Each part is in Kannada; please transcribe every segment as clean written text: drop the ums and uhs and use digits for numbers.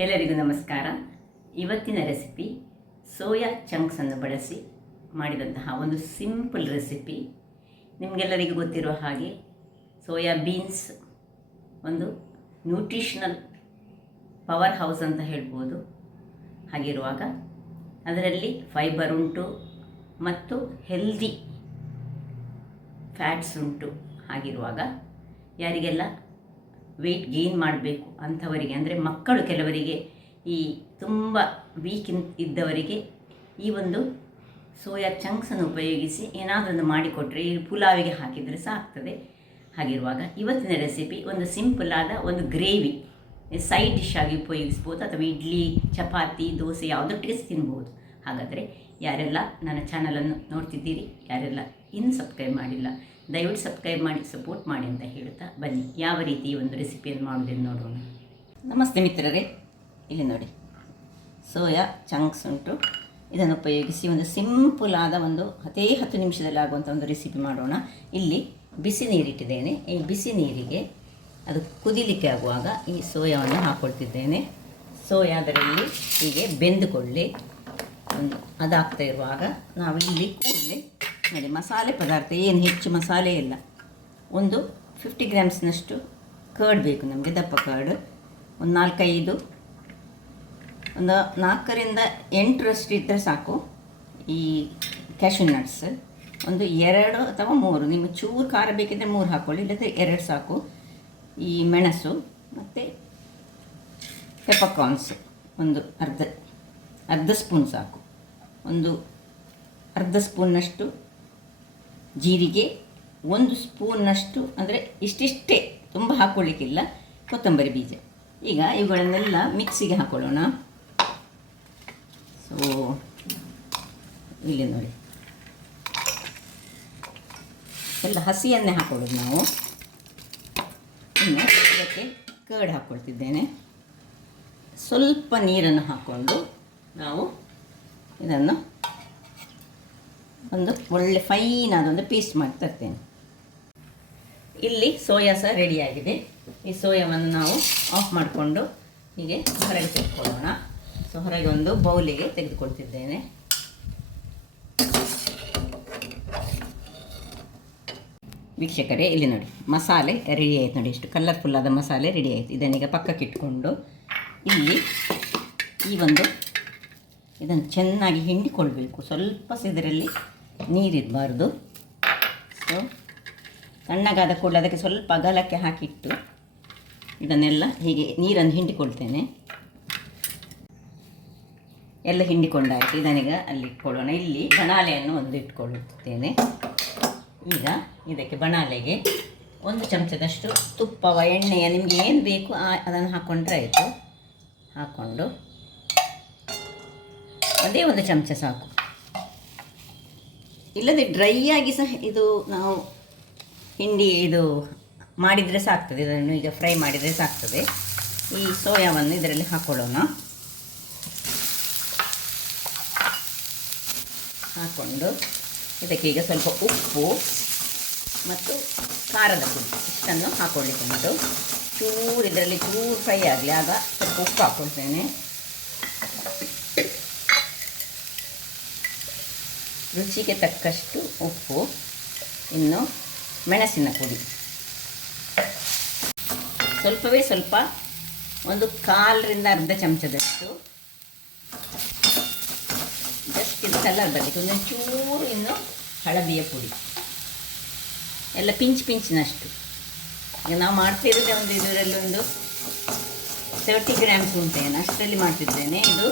ಎಲ್ಲರಿಗೂ ನಮಸ್ಕಾರ. ಇವತ್ತಿನ ರೆಸಿಪಿ ಸೋಯಾ ಚಂಕ್ಸನ್ನು ಬಳಸಿ ಮಾಡಿದಂತಹ ಒಂದು ಸಿಂಪಲ್ ರೆಸಿಪಿ. ನಿಮಗೆಲ್ಲರಿಗೂ ಗೊತ್ತಿರುವ ಹಾಗೆ ಸೋಯಾ ಬೀನ್ಸ್ ಒಂದು ನ್ಯೂಟ್ರಿಷನಲ್ ಪವರ್ ಹೌಸ್ ಅಂತ ಹೇಳ್ಬೋದು. ಹಾಗಿರುವಾಗ ಅದರಲ್ಲಿ ಫೈಬರ್ ಉಂಟು ಮತ್ತು ಹೆಲ್ದಿ ಫ್ಯಾಟ್ಸ್ ಉಂಟು. ಹಾಗಿರುವಾಗ ಯಾರಿಗೆಲ್ಲ ವೆಯ್ಟ್ ಗೇನ್ ಮಾಡಬೇಕು ಅಂಥವರಿಗೆ, ಅಂದರೆ ಮಕ್ಕಳು ಕೆಲವರಿಗೆ ಈ ತುಂಬ ವೀಕ್ ಇದ್ದವರಿಗೆ ಈ ಒಂದು ಸೋಯಾ ಚಂಕ್ಸನ್ನು ಉಪಯೋಗಿಸಿ ಏನಾದರೂ ಮಾಡಿಕೊಟ್ರೆ, ಈ ಪುಲಾವಿಗೆ ಹಾಕಿದರೆ ಸಾಕ್ತದೆ. ಹಾಗಿರುವಾಗ ಇವತ್ತಿನ ರೆಸಿಪಿ ಒಂದು ಸಿಂಪಲ್ ಆದ ಒಂದು ಗ್ರೇವಿ ಸೈಡ್ ಡಿಶ್ ಆಗಿ ಉಪಯೋಗಿಸ್ಬೋದು, ಅಥವಾ ಇಡ್ಲಿ, ಚಪಾತಿ, ದೋಸೆ ಯಾವುದೊಟ್ಟಿಗೆ ತಿನ್ಬೋದು. ಹಾಗಾದರೆ ಯಾರೆಲ್ಲ ನನ್ನ ಚಾನಲನ್ನು ನೋಡ್ತಿದ್ದೀರಿ, ಯಾರೆಲ್ಲ ಇನ್ನೂ ಸಬ್ಸ್ಕ್ರೈಬ್ ಮಾಡಿಲ್ಲ, ದಯವಿಟ್ಟು ಸಬ್ಸ್ಕ್ರೈಬ್ ಮಾಡಿ ಸಪೋರ್ಟ್ ಮಾಡಿ ಅಂತ ಹೇಳ್ತಾ ಬನ್ನಿ ಯಾವ ರೀತಿ ಈ ಒಂದು ರೆಸಿಪಿಯನ್ನು ಮಾಡೋದನ್ನು ನೋಡೋಣ. ನಮಸ್ತೆ ಮಿತ್ರರೇ, ಇಲ್ಲಿ ನೋಡಿ ಸೋಯಾ ಚಂಕ್ಸ್ ಉಂಟು. ಇದನ್ನು ಉಪಯೋಗಿಸಿ ಒಂದು ಸಿಂಪಲ್ ಆದ ಒಂದು 10 ನಿಮಿಷದಲ್ಲಿ ಆಗುವಂಥ ಒಂದು ರೆಸಿಪಿ ಮಾಡೋಣ. ಇಲ್ಲಿ ಬಿಸಿ ನೀರಿಟ್ಟಿದ್ದೇನೆ. ಈ ಬಿಸಿ ನೀರಿಗೆ ಅದು ಕುದಿಲಿಕ್ಕೆ ಆಗುವಾಗ ಈ ಸೋಯಾವನ್ನು ಹಾಕ್ಕೊಳ್ತಿದ್ದೇನೆ. ಸೋಯಾ ಅದರಲ್ಲಿ ಹೀಗೆ ಬೆಂದುಕೊಳ್ಳಿ. ಒಂದು ಅದಾಗ್ತಾ ಇರುವಾಗ ನಾವು ಇಲ್ಲಿ ಕೂಡಲೇ ನೋಡಿ ಮಸಾಲೆ ಪದಾರ್ಥ, ಏನು ಹೆಚ್ಚು ಮಸಾಲೆ ಇಲ್ಲ, ಒಂದು 50 ಗ್ರಾಮ್ಸ್ನಷ್ಟು ಕರ್ಡ್ ಬೇಕು ನಮಗೆ, ದಪ್ಪ ಕರ್ಡ್. ಒಂದು 4-5 ಒಂದು 4ರಿಂದ 8 ಇದ್ದರೆ ಸಾಕು. ಈ ಕ್ಯಾಶ್ಯೂ ನಟ್ಸ್ ಒಂದು 2 ಅಥವಾ 3, ನಿಮಗೆ ಚೂರು ಖಾರ ಬೇಕಿದ್ದರೆ 3 ಹಾಕ್ಕೊಳ್ಳಿ, ಇಲ್ಲದ್ರೆ 2 ಸಾಕು. ಈ ಮೆಣಸು ಮತ್ತು ಪೆಪ್ಪರ್ಕಾರ್ನ್ಸ್ ಒಂದು ಅರ್ಧ ಸ್ಪೂನ್ ಸಾಕು. ಒಂದು ಅರ್ಧ ಸ್ಪೂನ್ನಷ್ಟು ಜೀರಿಗೆ, 1 ಸ್ಪೂನ್ನಷ್ಟು, ಅಂದರೆ ಇಷ್ಟಿಷ್ಟೇ, ತುಂಬ ಹಾಕ್ಕೊಳ್ಳಿಕ್ಕಿಲ್ಲ, ಕೊತ್ತಂಬರಿ ಬೀಜ. ಈಗ ಇವುಗಳನ್ನೆಲ್ಲ ಮಿಕ್ಸಿಗೆ ಹಾಕ್ಕೊಳ್ಳೋಣ. ಸೊ ಇಲ್ಲಿ ನೋಡಿ ಎಲ್ಲ ಹಸಿಯನ್ನೇ ಹಾಕ್ಕೊಳ್ಳೋದು ನಾವು. ಇನ್ನು ಇದಕ್ಕೆ ಕರ್ಡ್ ಹಾಕ್ಕೊಳ್ತಿದ್ದೇನೆ. ಸ್ವಲ್ಪ ನೀರನ್ನು ಹಾಕ್ಕೊಂಡು ನಾವು ಇದನ್ನು ಒಂದು ಒಳ್ಳೆ ಫೈನ್ ಆದ ಒಂದು ಪೇಸ್ಟ್ ಮಾಡಿ ತರ್ತೇನೆ. ಇಲ್ಲಿ ಸೋಯಾ ಸಹ ರೆಡಿಯಾಗಿದೆ. ಈ ಸೋಯಾವನ್ನು ನಾವು ಆಫ್ ಮಾಡಿಕೊಂಡು ಹೀಗೆ ಹೊರಗೆ ತೆಗೆದುಕೊಳ್ಳೋಣ. ಸೊ ಹೊರಗೆ ಒಂದು ಬೌಲಿಗೆ ತೆಗೆದುಕೊಳ್ತಿದ್ದೇನೆ. ವೀಕ್ಷಕರೇ, ಇಲ್ಲಿ ನೋಡಿ ಮಸಾಲೆ ರೆಡಿ ಆಯಿತು. ನೋಡಿ ಎಷ್ಟು ಕಲರ್ಫುಲ್ ಆದ ಮಸಾಲೆ ರೆಡಿ ಆಯಿತು. ಇದನ್ನೀಗ ಪಕ್ಕಕ್ಕೆ ಇಟ್ಕೊಂಡು ಇಲ್ಲಿ ಇದನ್ನು ಚೆನ್ನಾಗಿ ಹಿಂಡಿಕೊಳ್ಬೇಕು. ಸ್ವಲ್ಪ ಇದರಲ್ಲಿ ನೀರಿರಬಾರ್ದು. ಸೊ ತಣ್ಣಗಾದ ಕೂಡಲೇ ಅದಕ್ಕೆ ಸ್ವಲ್ಪ ಅಗಲಕ್ಕೆ ಹಾಕಿಟ್ಟು ಇದನ್ನೆಲ್ಲ ಹೀಗೆ ನೀರನ್ನು ಹಿಂಡಿಕೊಳ್ತೇನೆ. ಎಲ್ಲ ಹಿಂಡಿಕೊಂಡಾಯಿತು. ಇದನ್ನೀಗ ಅಲ್ಲಿ ಇಟ್ಕೊಳ್ಳೋಣ. ಇಲ್ಲಿ ಬಣಾಲೆಯನ್ನು ಒಂದು ಇಟ್ಕೊಳ್ಳುತ್ತೇನೆ. ಈಗ ಇದಕ್ಕೆ ಬಣಾಲೆಗೆ 1 ಚಮಚದಷ್ಟು ತುಪ್ಪವ ಎಣ್ಣೆಯ ನಿಮಗೆ ಏನು ಬೇಕು ಅದನ್ನು ಹಾಕ್ಕೊಂಡ್ರೆ ಆಯಿತು. ಹಾಕ್ಕೊಂಡು ಅದೇ 1 ಚಮಚ ಸಾಕು. ಇಲ್ಲದೆ ಡ್ರೈ ಆಗಿ ಸಹ ಇದು ನಾವು ಇದು ಮಾಡಿದರೆ ಸಾಕ್ತದೆ. ಇದನ್ನು ಈಗ ಫ್ರೈ ಮಾಡಿದರೆ ಸಾಕ್ತದೆ. ಈ ಸೋಯಾವನ್ನು ಇದರಲ್ಲಿ ಹಾಕ್ಕೊಳ್ಳೋಣ. ಹಾಕ್ಕೊಂಡು ಇದಕ್ಕೆ ಈಗ ಸ್ವಲ್ಪ ಉಪ್ಪು ಮತ್ತು ಖಾರದ ಪುಡಿ ಇಷ್ಟನ್ನು ಹಾಕ್ಕೊಳ್ಳಿಕ್ಕೆ ಉಂಟು. ಇದರಲ್ಲಿ ಚೂರು ಫ್ರೈ ಆಗಲಿ, ಆಗ ಸ್ವಲ್ಪ ಉಪ್ಪು ಹಾಕ್ಕೊಳ್ತೇನೆ. ರುಚಿಗೆ ತಕ್ಕಷ್ಟು ಉಪ್ಪು. ಇನ್ನು ಮೆಣಸಿನ ಪುಡಿ ಸ್ವಲ್ಪವೇ ಸ್ವಲ್ಪ, ಒಂದು 1/4ರಿಂದ ಅರ್ಧ ಚಮಚದಷ್ಟು. ಜಸ್ಟ್ ಇದು ಕಲರ್ ಬರಲಿಕ್ಕೆ ಒಂದು ಚೂರು. ಇನ್ನು ಹಳದಿಯ ಪುಡಿ ಎಲ್ಲ ಪಿಂಚಿನಷ್ಟು. ಈಗ ನಾವು ಮಾಡ್ತಿರೋದೇ ಒಂದು ಇದರಲ್ಲಿ ಒಂದು 30 ಗ್ರಾಮ್ಸ್ ಉಂಟೇನು ಅಷ್ಟರಲ್ಲಿ ಮಾಡ್ತಿದ್ದೇನೆ. ಇದು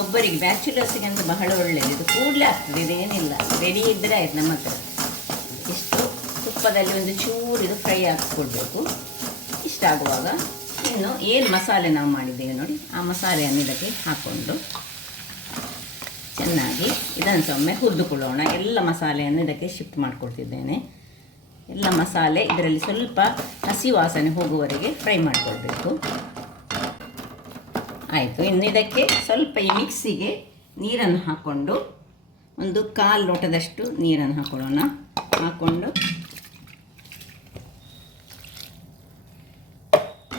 ಒಬ್ಬರಿಗೆ ಬ್ಯಾಚುಲರ್ಸಿಗೆ ಅಂತ ಬಹಳ ಒಳ್ಳೆಯದು. ಇದು ಕೂಡಲೇ ಆಗ್ತದೆ, ಇದೇನಿಲ್ಲ, ರೆಡಿ ಇದ್ದರೆ ಆಯ್ತು ನಮ್ಮ ಹತ್ರ. ಇಷ್ಟು ತುಪ್ಪದಲ್ಲಿ ಒಂದು ಚೂರು ಇದು ಫ್ರೈ ಹಾಕಿಕೊಳ್ಬೇಕು. ಇಷ್ಟ ಆಗುವಾಗ ಇನ್ನು ಏನು ಮಸಾಲೆ ನಾವು ಮಾಡಿದ್ದೇವೆ ನೋಡಿ, ಆ ಮಸಾಲೆಯನ್ನು ಇದಕ್ಕೆ ಹಾಕ್ಕೊಂಡು ಚೆನ್ನಾಗಿ ಇದನ್ನು ಒಮ್ಮೆ ಹುರಿದುಕೊಳ್ಳೋಣ. ಎಲ್ಲ ಮಸಾಲೆಯನ್ನು ಇದಕ್ಕೆ ಶಿಫ್ಟ್ ಮಾಡಿಕೊಳ್ತಿದ್ದೇನೆ. ಎಲ್ಲ ಮಸಾಲೆ ಇದರಲ್ಲಿ ಸ್ವಲ್ಪ ಹಸಿ ವಾಸನೆ ಹೋಗುವವರೆಗೆ ಫ್ರೈ ಮಾಡಿಕೊಳ್ಬೇಕು. ಆಯಿತು. ಇನ್ನು ಇದಕ್ಕೆ ಸ್ವಲ್ಪ ಈ ಮಿಕ್ಸಿಗೆ ನೀರನ್ನು ಹಾಕ್ಕೊಂಡು ಒಂದು 1/4 ಲೋಟದಷ್ಟು ನೀರನ್ನು ಹಾಕ್ಕೊಳ್ಳೋಣ. ಹಾಕ್ಕೊಂಡು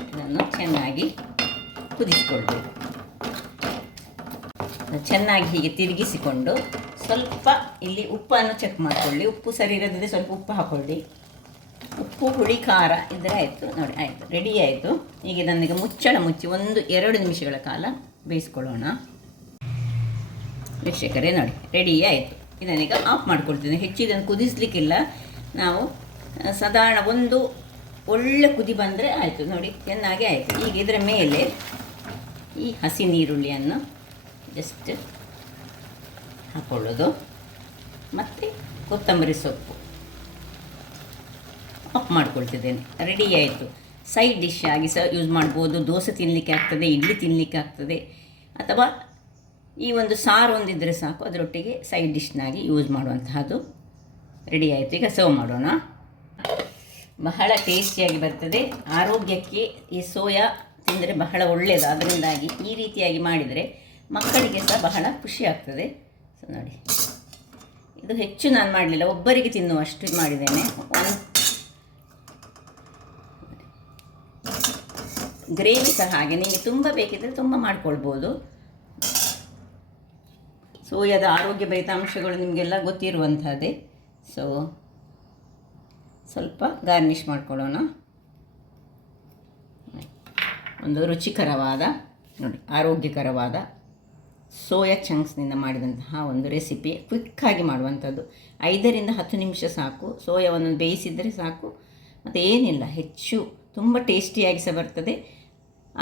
ಇದನ್ನು ಚೆನ್ನಾಗಿ ಕುದಿಸಿಕೊಳ್ಬೇಕು. ಚೆನ್ನಾಗಿ ಹೀಗೆ ತಿರುಗಿಸಿಕೊಂಡು ಸ್ವಲ್ಪ ಇಲ್ಲಿ ಉಪ್ಪನ್ನು ಚೆಕ್ ಮಾಡಿಕೊಳ್ಳಿ. ಉಪ್ಪು ಸರಿ ಇರೋದಿದ್ರೆ ಸ್ವಲ್ಪ ಉಪ್ಪು ಹಾಕ್ಕೊಳ್ಳಿ. ಉಪ್ಪು ಹುಳಿ ಖಾರ ಇದ್ದರೆ ಆಯಿತು. ನೋಡಿ ಆಯಿತು, ರೆಡಿ ಆಯಿತು. ಈಗ ನನಗೆ ಮುಚ್ಚಳ ಮುಚ್ಚಿ 1-2 ನಿಮಿಷಗಳ ಕಾಲ ಬೇಯಿಸ್ಕೊಳ್ಳೋಣ. ವೀಕ್ಷಕರೇ ನೋಡಿ ರೆಡಿ ಆಯಿತು. ಇದನ್ನೀಗ ಆಫ್ ಮಾಡ್ಕೊಳ್ತೀನಿ. ಹೆಚ್ಚು ಇದನ್ನು ಕುದಿಸ್ಲಿಕ್ಕಿಲ್ಲ. ನಾವು ಸಾಧಾರಣ ಒಂದು ಒಳ್ಳೆ ಕುದಿ ಬಂದರೆ ಆಯಿತು. ನೋಡಿ ಚೆನ್ನಾಗಿ ಆಯಿತು. ಈಗ ಇದರ ಮೇಲೆ ಈ ಹಸಿ ನೀರುಳ್ಳಿಯನ್ನು ಜಸ್ಟ್ ಹಾಕ್ಕೊಳ್ಳೋದು ಮತ್ತು ಕೊತ್ತಂಬರಿ ಸೊಪ್ಪು ಆಫ್ ಮಾಡ್ಕೊಳ್ತಿದ್ದೇನೆ. ರೆಡಿ ಆಯಿತು. ಸೈಡ್ ಡಿಶ್ ಆಗಿ ಸಹ ಯೂಸ್ ಮಾಡ್ಬೋದು. ದೋಸೆ ತಿನ್ನಲಿಕ್ಕೆ ಆಗ್ತದೆ, ಇಡ್ಲಿ ತಿನ್ನಲಿಕ್ಕೆ ಆಗ್ತದೆ, ಅಥವಾ ಈ ಒಂದು ಸಾರು ಒಂದಿದ್ದರೆ ಸಾಕು, ಅದರೊಟ್ಟಿಗೆ ಸೈಡ್ ಡಿಶ್ನಾಗಿ ಯೂಸ್ ಮಾಡುವಂತಹದ್ದು ರೆಡಿ ಆಯಿತು. ಈಗ ಸರ್ವ್ ಮಾಡೋಣ. ಬಹಳ ಟೇಸ್ಟಿಯಾಗಿ ಬರ್ತದೆ. ಆರೋಗ್ಯಕ್ಕೆ ಈ ಸೋಯಾ ತಿಂದರೆ ಬಹಳ ಒಳ್ಳೆಯದು. ಅದರಿಂದಾಗಿ ಈ ರೀತಿಯಾಗಿ ಮಾಡಿದರೆ ಮಕ್ಕಳಿಗೆ ಸಹ ಬಹಳ ಖುಷಿ ಆಗ್ತದೆ. ಸೊ ನೋಡಿ, ಇದು ಹೆಚ್ಚು ನಾನು ಮಾಡಲಿಲ್ಲ, ಒಬ್ಬರಿಗೆ ತಿನ್ನುವಷ್ಟು ಮಾಡಿದ್ದೇನೆ. ಗ್ರೇವಿ ಸಹ ಹಾಗೆ ನಿಮಗೆ ತುಂಬ ಬೇಕಿದ್ದರೆ ತುಂಬ ಮಾಡ್ಕೊಳ್ಬೋದು. ಸೋಯಾದ ಆರೋಗ್ಯ ಫಲಿತಾಂಶಗಳು ನಿಮಗೆಲ್ಲ ಗೊತ್ತಿರುವಂಥದ್ದೇ. ಸೊ ಸ್ವಲ್ಪ ಗಾರ್ನಿಷ್ ಮಾಡ್ಕೊಳ್ಳೋಣ. ಒಂದು ರುಚಿಕರವಾದ ನೋಡಿ ಆರೋಗ್ಯಕರವಾದ ಸೋಯಾ ಚಂಕ್ಸ್ನಿಂದ ಮಾಡಿದಂತಹ ಒಂದು ರೆಸಿಪಿ. ಕ್ವಿಕ್ಕಾಗಿ ಮಾಡುವಂಥದ್ದು. 5-10 ನಿಮಿಷ ಸಾಕು. ಸೋಯಾವನ್ನು ಬೇಯಿಸಿದರೆ ಸಾಕು, ಮತ್ತು ಏನಿಲ್ಲ ಹೆಚ್ಚು. ತುಂಬ ಟೇಸ್ಟಿಯಾಗಿ ಸಹ ಬರ್ತದೆ,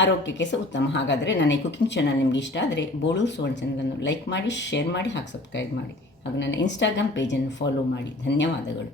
ಆರೋಗ್ಯಕ್ಕೆ ಸಹ ಉತ್ತಮ. ಹಾಗಾದರೆ ನನ್ನ ಈ ಕುಕಿಂಗ್ ಚಾನಲ್ ನಿಮಗೆ ಇಷ್ಟ ಆದರೆ ಬೋಳೂರು ಸುವರ್ಣ ಚಾನಲನ್ನು ಲೈಕ್ ಮಾಡಿ, ಶೇರ್ ಮಾಡಿ, ಹಾಗೆ ಸಬ್ಸ್ಕ್ರೈಬ್ ಮಾಡಿ, ಹಾಗೂ ನನ್ನ ಇನ್ಸ್ಟಾಗ್ರಾಮ್ ಪೇಜನ್ನು ಫಾಲೋ ಮಾಡಿ. ಧನ್ಯವಾದಗಳು.